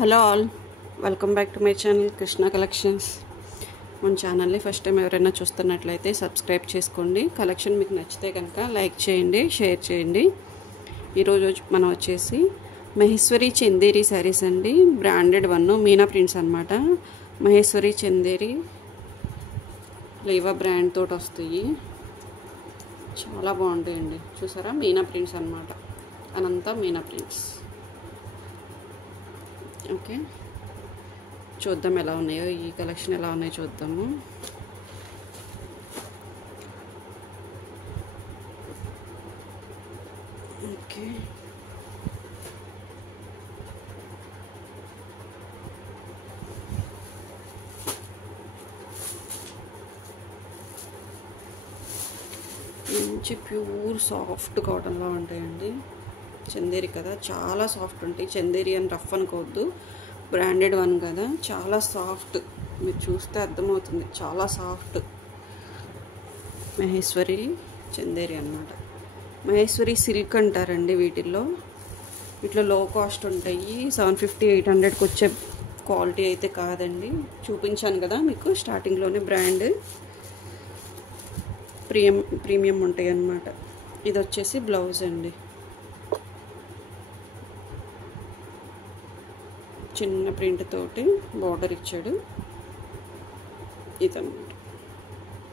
Hello all, welcome back to my channel Krishna collections. మన ఛానల్ని first time ఎవరైనా చూస్తున్నట్లయితే సబ్స్క్రైబ్ చేసుకోండి. కలెక్షన్ మీకు నచ్చితే కనుక లైక్ చేయండి, షేర్ చేయండి. ఈరోజు మనం వచ్చేసి మహేశ్వరి చందేరి శారీస్ అండి. బ్రాండెడ్ వన్ మీనా ప్రింట్స్ అనమాట. మహేశ్వరి చందేరి లేవా బ్రాండ్ తోటి వస్తాయి. చాలా బాగుంటాయండి. చూసారా, మీనా ప్రింట్స్ అనమాట. అనంతా మీనా ప్రింట్స్. ఓకే, చూద్దాం ఎలా ఉన్నాయో, ఈ కలెక్షన్ ఎలా ఉన్నాయో చూద్దాము. ఓకే, మంచి ప్యూర్ సాఫ్ట్ కాటన్లో ఉంటాయండి. చందేరి కదా, చాలా సాఫ్ట్ ఉంటాయి. చందేరి అని రఫ్ అనుకోవద్దు, బ్రాండెడ్ వన్ కదా, చాలా సాఫ్ట్. మీరు చూస్తే అర్థమవుతుంది, చాలా సాఫ్ట్. మహేశ్వరి చందేరి అన్నమాట. మహేశ్వరి సిల్క్ అంటారండి. వీటిల్లో లో కాస్ట్ ఉంటాయి. 750-800కి వచ్చే క్వాలిటీ అయితే కాదండి. చూపించాను కదా మీకు స్టార్టింగ్లోనే, బ్రాండ్ ప్రీమియం ఉంటాయి అన్నమాట. ఇది వచ్చేసి బ్లౌజ్ అండి. చిన్న ప్రింట్ తోటి బార్డర్ ఇచ్చాడు. ఇదన్నమాట.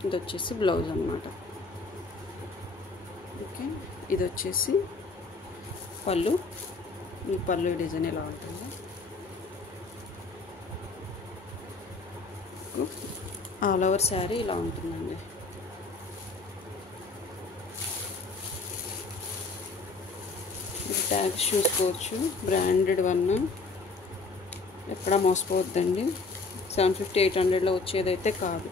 ఇది వచ్చేసి బ్లౌజ్ అన్నమాట. ఓకే, ఇది వచ్చేసి పళ్ళు. ఈ పళ్ళు డిజైన్ ఎలా ఉంటుంది. ఆల్ ఓవర్ శారీ ఇలా ఉంటుందండి. ట్యాగ్స్ చూసుకోవచ్చు. బ్రాండెడ్ వన్, ఎక్కడ మోసపోవద్దండి. 750-800లో వచ్చేదైతే కాదు.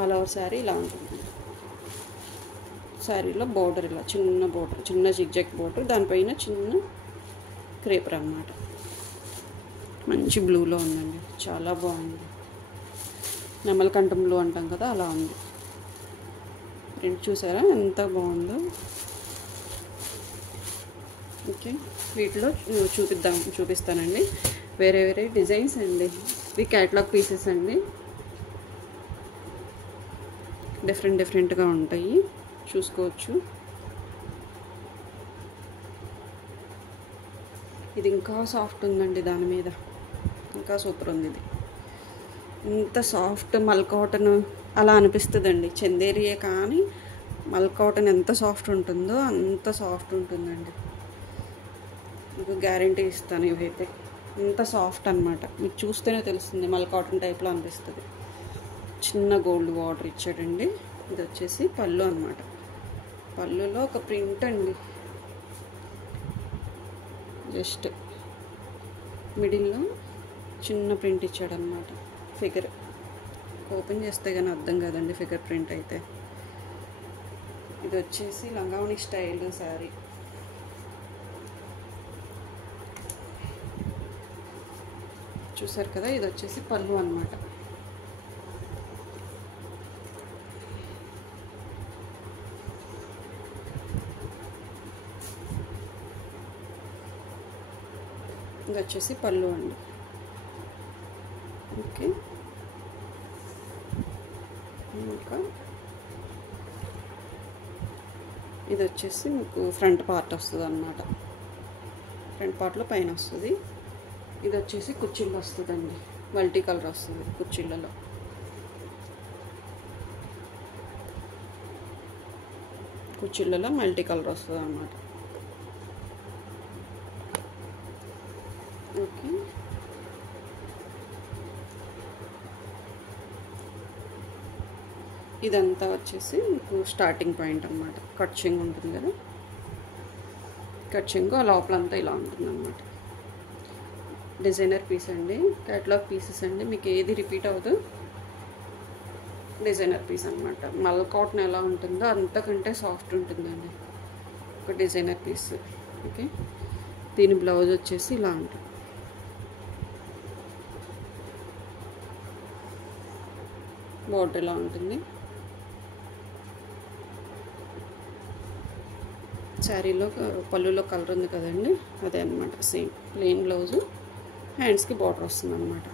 ఆల్ ఓవర్ శారీ ఇలా ఉంటుంది. శారీలో బోర్డర్ ఇలా చిన్న బోర్డర్, చిన్న జిగ్జాగ్ బోర్డర్, దానిపైన చిన్న క్రేపర్ అన్నమాట. మంచి బ్లూలో ఉందండి, చాలా బాగుంది. నెమలకంఠం బ్లూ అంటాం కదా, అలా ఉంది. ప్రింట్ చూసారా ఎంత బాగుందో. ఓకే, వీటిలో చూపిస్తానండి. వేరే వేరే డిజైన్స్ అండి. ఇవి క్యాటలాగ్ పీసెస్ అండి. డిఫరెంట్గా ఉంటాయి, చూసుకోవచ్చు. ఇది ఇంకా సాఫ్ట్ ఉందండి, దాని మీద ఇంకా సూపర్ ఉంది. ఇది ఇంత సాఫ్ట్ మల్ కాటన్ అలా అనిపిస్తుందండి. చందేరియే కానీ మల్ కాటన్ ఎంత సాఫ్ట్ ఉంటుందో అంత సాఫ్ట్ ఉంటుందండి. మీకు గ్యారంటీ ఇస్తాను. ఇవైతే ఇంత సాఫ్ట్ అనమాట. మీకు చూస్తేనే తెలుస్తుంది, మల్ కాటన్ టైప్లో అనిపిస్తుంది. చిన్న గోల్డ్ బార్డర్ ఇచ్చాడండి. ఇది వచ్చేసి పళ్ళు అనమాట. పళ్ళులో ఒక ప్రింట్ అండి, జస్ట్ మిడిల్లో చిన్న ప్రింట్ ఇచ్చాడనమాట. ఫిగర్ ఓపెన్ చేస్తే కానీ అర్థం కాదండి ఫిగర్ ప్రింట్ అయితే. ఇది వచ్చేసి లంగావణి స్టైల్ శారీ. చూసారు కదా, ఇది వచ్చేసి పళ్ళు అన్నమాట. ఇది వచ్చేసి పళ్ళు అండి. ఓకే, ఇంకా ఇది వచ్చేసి మీకు ఫ్రంట్ పార్ట్ వస్తుంది అన్నమాట. ఫ్రంట్ పార్ట్లో పైన వస్తుంది. ఇది వచ్చేసి కుచ్చిళ్ళు వస్తుందండి. మల్టీ కలర్ వస్తుంది కుచ్చిళ్ళలో. కుచ్చిళ్ళలో మల్టీ కలర్ వస్తుంది అన్నమాట. ఓకే, ఇదంతా వచ్చేసి మీకు స్టార్టింగ్ పాయింట్ అన్నమాట. కట్ చెంగు ఉంటుంది కదా, కట్ చెంగు ఆ లోపలంతా ఇలా ఉంటుంది అన్నమాట. డిజైనర్ పీస్ అండి, క్యాటలాగ్ పీసెస్ అండి. మీకు ఏది రిపీట్ అవ్వదు. డిజైనర్ పీస్ అనమాట. మల్ కాటన్ ఎలా ఉంటుందో అంతకంటే సాఫ్ట్ ఉంటుందండి. ఒక డిజైనర్ పీస్. ఓకే, దీని బ్లౌజ్ వచ్చేసి ఇలా ఉంటుంది. బోర్డర్ ఇలా ఉంటుంది. శారీలో పళ్ళులో కలర్ ఉంది కదండి, అదే అనమాట. సేమ్ ప్లెయిన్ బ్లౌజు, హ్యాండ్స్కి బార్డర్ వస్తుంది అనమాట.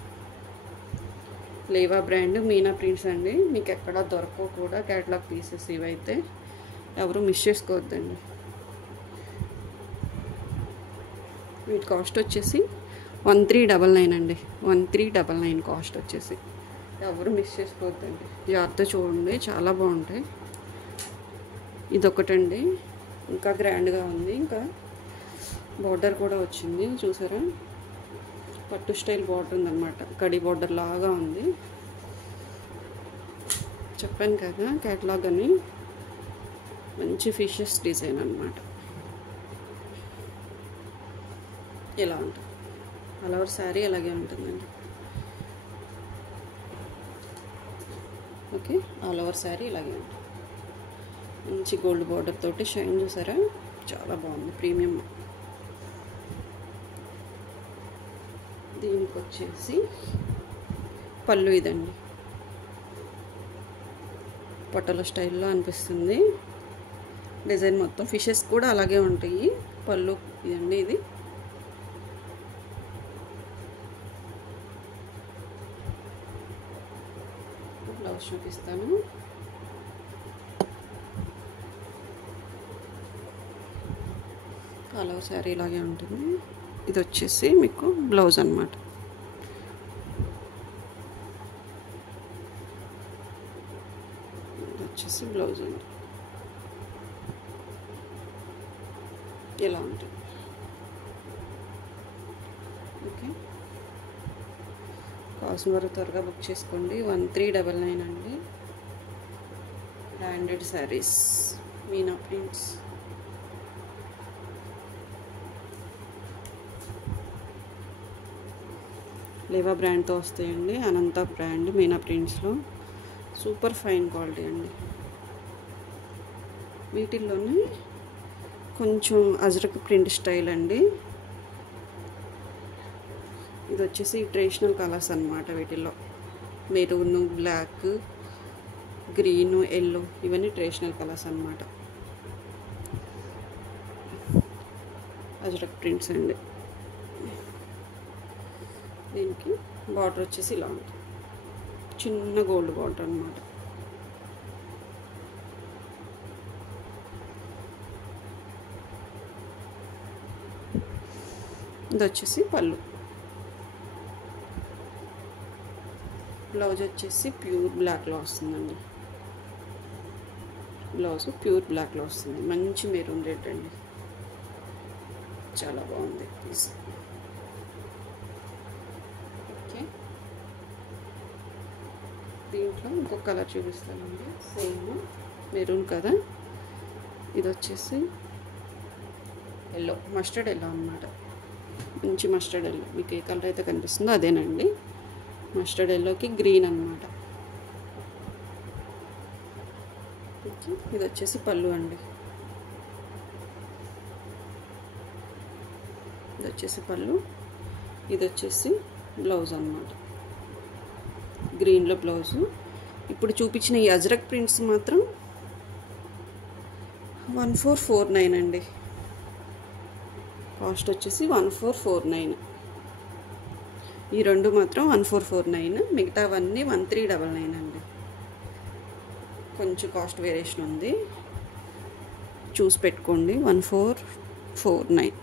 లేవా బ్రాండ్ మీనా ప్రింట్స్ అండి. మీకు ఎక్కడ దొరకవు కూడా క్యాటలాగ్ పీసెస్ ఇవైతే, ఎవరు మిస్ చేసుకోవద్దండి. వీటి కాస్ట్ వచ్చేసి 1399 అండి. 1399 కాస్ట్ వచ్చేసి, ఎవరు మిస్ చేసుకోవద్దండి. జాగ్రత్త చూడండి, చాలా బాగుంటాయి. ఇదొకటండి, ఇంకా గ్రాండ్గా ఉంది. ఇంకా బార్డర్ కూడా వచ్చింది చూసారా, పట్టు స్టైల్ బార్డర్ ఉందన్నమాట. కడి బార్డర్ లాగా ఉంది. చెప్పాను కదా క్యాటలాగ్ అని. మంచి ఫిషెస్ డిజైన్ అన్నమాట. ఇలా ఉంటుంది. ఆల్ ఓవర్ శారీ అలాగే ఉంటుందండి. ఓకే, ఆల్ ఓవర్ శారీ ఇలాగే ఉంటుంది. మంచి గోల్డ్ బార్డర్ తోటి షైన్ చూసారా, చాలా బాగుంది. ప్రీమియం. దీనికి వచ్చేసి పళ్ళు ఇదండి, పట్టల స్టైల్లో అనిపిస్తుంది. డిజైన్ మొత్తం ఫిషెస్ కూడా అలాగే ఉంటాయి. పళ్ళు ఇదండి. ఇది బ్లౌజ్ చూపిస్తాను. కలర్ శారీ ఇలాగే ఉంటుంది. ఇది వచ్చేసి మీకు బ్లౌజ్ అన్నమాట. ఇది వచ్చేసి బ్లౌజ్ అండి. ఇలా ఉంటుంది. ఓకే, కావాల్సిన వరకు త్వరగా బుక్ చేసుకోండి. 1399 అండి. Branded saris, Meena prints. లేవా బ్రాండ్తో వస్తాయండి. అనంత బ్రాండ్ మీనా ప్రింట్స్లో సూపర్ ఫైన్ క్వాలిటీ అండి. వీటిల్లోనే కొంచెం అజ్రక్ ప్రింట్ స్టైల్ అండి. ఇది వచ్చేసి ట్రెడిషనల్ కలర్స్ అన్నమాట. వీటిల్లో మెరూన్, బ్లాక్, గ్రీన్, ఎల్లో ఇవన్నీ ట్రెడిషనల్ కలర్స్ అన్నమాట. అజ్రక్ ప్రింట్స్ అండి. దీనికి బార్డర్ వచ్చేసి ఇలా ఉంటుంది. చిన్న గోల్డ్ బార్డర్ అన్నమాట. ఇది వచ్చేసి పళ్ళు. బ్లౌజ్ వచ్చేసి ప్యూర్ బ్లాక్లో వస్తుందండి. బ్లౌజ్ ప్యూర్ బ్లాక్లో వస్తుంది. మంచి మెరూన్ రెడ్ అండి, చాలా బాగుంది పీస్. ఓకే, దీంట్లో ఇంకొక కలర్ చూపిస్తానండి. సేమ్ మెరూన్ కదా, ఇది వచ్చేసి ఎల్లో, మస్టర్డ్ ఎల్లో అన్నమాట. మంచి మస్టర్డ్ ఎల్లో. మీకు ఏ కలర్ అయితే కనిపిస్తుందో అదేనండి. మస్టర్డ్ ఎల్లోకి గ్రీన్ అన్నమాట. ఇది వచ్చేసి పళ్ళు అండి. ఇది వచ్చేసి పళ్ళు. ఇది వచ్చేసి బ్లౌజ్ అన్నమాట. గ్రీన్లో బ్లౌజు. ఇప్పుడు చూపించిన ఈ అజ్రక్ ప్రింట్స్ మాత్రం 1449 అండి. కాస్ట్ వచ్చేసి 1449. ఈ రెండు మాత్రం 1449. మిగతావన్నీ 1399 అండి. కొంచెం కాస్ట్ వేరియేషన్ ఉంది, చూసి పెట్టుకోండి. 1449,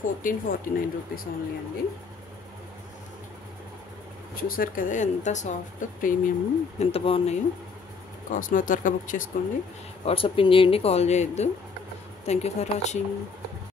1449 రూపీస్ ఓన్లీ అండి. చూసారు కదా ఎంత సాఫ్ట్ ప్రీమియం, ఎంత బాగున్నాయో. కాస్ట్ త్వరగా బుక్ చేసుకోండి. వాట్సాప్ పిన్ చేయండి, కాల్ చేయొద్దు. Thank you for watching.